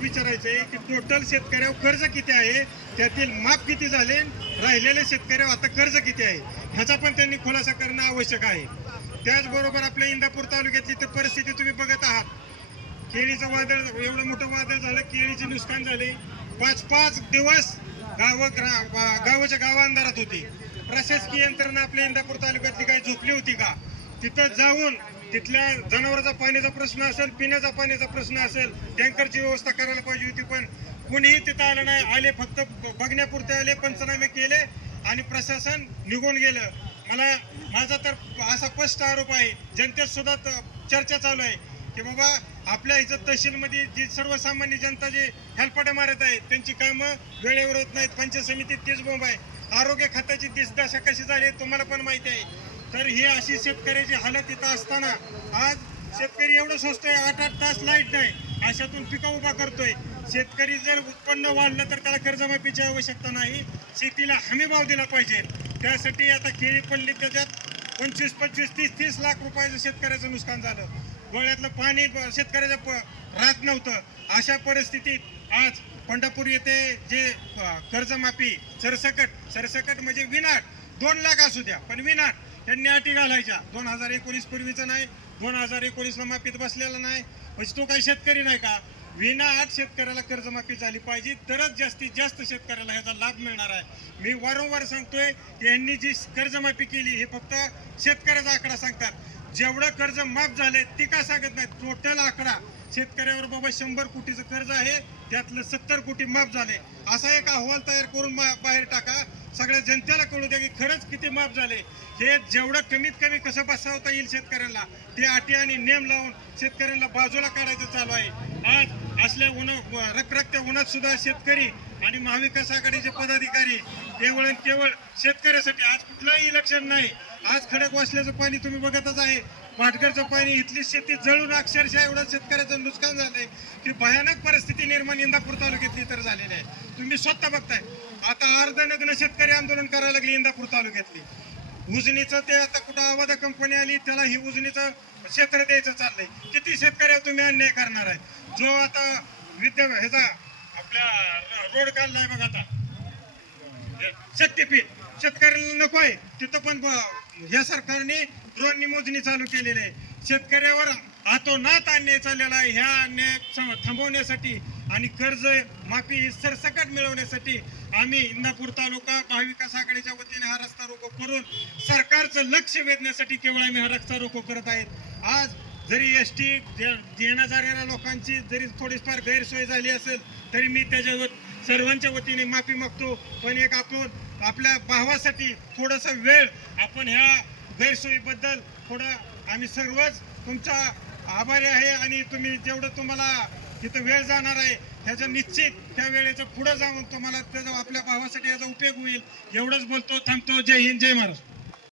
विचारायचंय की टोटल शेतकऱ्यावर कर्ज किती आहे, त्यातील माफ किती झाले, राहिलेले शेतकऱ्यावर आता कर्ज किती आहे, ह्याचा पण त्यांनी खुलासा करणं आवश्यक आहे. त्याचबरोबर आपल्या इंदापूर तालुक्यातली तर परिस्थिती तुम्ही बघत आहात. केळीचं वादळ, एवढं मोठं वादळ झालं, केळीचे नुकसान झाले. 5-5 दिवस गावाच्या गाव अंधारात होती. प्रशासकीय यंत्रणा आपल्या इंदापूर तालुक्यातली काही झोपली होती का? तिथं जाऊन तिथल्या जनावरांचा पाण्याचा प्रश्न असेल, पिण्याचा पाण्याचा प्रश्न असेल, टँकरची व्यवस्था करायला पाहिजे होती, पण कुणीही तिथं आलं नाही. आले फक्त बघण्यापुरते आले, पंचनामे केले आणि प्रशासन निघून गेलं. माझा तर असा स्पष्ट आरोप आहे, जनतेत सुद्धा चर्चा चालू आहे की बाबा आपल्या इथं तहसीलमध्ये जी सर्वसामान्य जनता जी हेलपाटे मारत आहेत त्यांची कामं वेळेवर होत नाहीत. पंचायत समितीत तीच बोंब आहे. आरोग्य खात्याची दिसदशा कशी झाली तुम्हाला पण माहिती आहे. तर ही अशी शेतकऱ्याची हालत इथं असताना आज शेतकरी एवढं स्वस्त आहे, 8-8 तास लाईट नाही, अशातून पिकं उभा करतोय. शेतकरी जर उत्पन्न वाढलं तर त्याला कर्जमाफीची आवश्यकता नाही, शेतीला हमी भाव दिला पाहिजे. त्यासाठी आता केळी पडली, त्याच्यात 25, 25, 30 लाख रुपयाचं शेतकऱ्याचं नुकसान झालं. गोळ्यातलं पाणी शेतकऱ्याचं राहत नव्हतं. अशा परिस्थितीत आज पंढरपूर येथे जे कर्जमाफी सरसकट म्हणजे विनाट 2 लाख असू द्या, पण विनाट त्यांनी अटी घालायच्या. 2019 पूर्वीचं नाही, 2019ला माफीत बसलेला नाही, म्हणजे तो काही शेतकरी नाही का? विनाअट शेतकऱ्याला कर्जमाफी झाली पाहिजे, तरच जास्तीत जास्त शेतकऱ्याला ह्याचा लाभ मिळणार आहे. मी वारंवार सांगतोय यांनी जी कर्जमाफी केली हे फक्त शेतकऱ्याचा आकडा सांगतात. जेवढं कर्ज माफ झाले ती का सांगत नाही, टोटल आकडा शेतकऱ्यावर बाबा 100 कोटीचं कर्ज आहे, त्यातलं 70 कोटी माफ झाले, असा एक अहवाल तयार करून बाहेर टाका. सगळ्या जनतेला कळू द्या की खरंच किती माफ झाले. हे जेवढं कमीत कमी कसं बसवता येईल शेतकऱ्यांना, ते अटी आणि नेम लावून शेतकऱ्यांना बाजूला काढायचं चालू आहे. आज असल्या रखरखत्या उन्हात सुद्धा शेतकरी आणि महाविकास आघाडीचे पदाधिकारी केवळ शेतकऱ्यासाठी, आज कुठलंही इलेक्शन नाही, आज खडक वाचल्याचं पाणी तुम्ही बघतच आहे, पाटघरचं पाणी, इथली शेती जळून अक्षरशः एवढं शेतकऱ्याचं नुकसान झालंय की भयानक परिस्थिती निर्माण इंदापूर तालुक्यातली तर झालेली आहे. तुम्ही स्वतः बघताय. आता अर्धनग्न शेतकरी आंदोलन करायला लागले इंदापूर तालुक्यातली. उजनीचं ते आता कुठं आवाज कंपनी आली, त्याला ही उजनीचं क्षेत्र द्यायचं चाललंय. किती शेतकऱ्यावर तुम्ही अन्याय करणार आहे? जो आता ह्याचा आपल्या रोड काढलाय बघा आता शक्तीपीठ, शेतकऱ्याला नको आहे तिथं, पण या सरकारने ड्रोननी मोजणी चालू केलेली आहे. शेतकऱ्यावर हातोनात अन्याय चाललेला आहे. ह्या अन्याय थांबवण्यासाठी आणि कर्ज माफी सरसकट मिळवण्यासाठी आम्ही इंदापूर तालुका महाविकास आघाडीच्या वतीने हा रस्ता रोको करून सरकारचं लक्ष वेधण्यासाठी केवळ आम्ही हा रस्ता रोको करत आहेत. आज जरी एसटी येण्या जाणाऱ्या लोकांची जरी थोडीफार गैरसोय झाली असेल तरी मी त्याच्यावर सर्वांच्या वतीने माफी मागतो. पण एक आपण आपल्या भावासाठी थोडासा वेळ आपण ह्या गैरसोयीबद्दल थोडं आम्ही सर्वच तुमचा आभारी आहे. आणि तुम्ही जेवढं तुम्हाला तिथं वेळ जाणार आहे त्याचा निश्चित त्या वेळेचं पुढं जाऊन तुम्हाला त्याचा आपल्या भावासाठी याचा उपयोग होईल. एवढंच बोलतो, थांबतो. जय हिंद, जय महाराष्ट्र.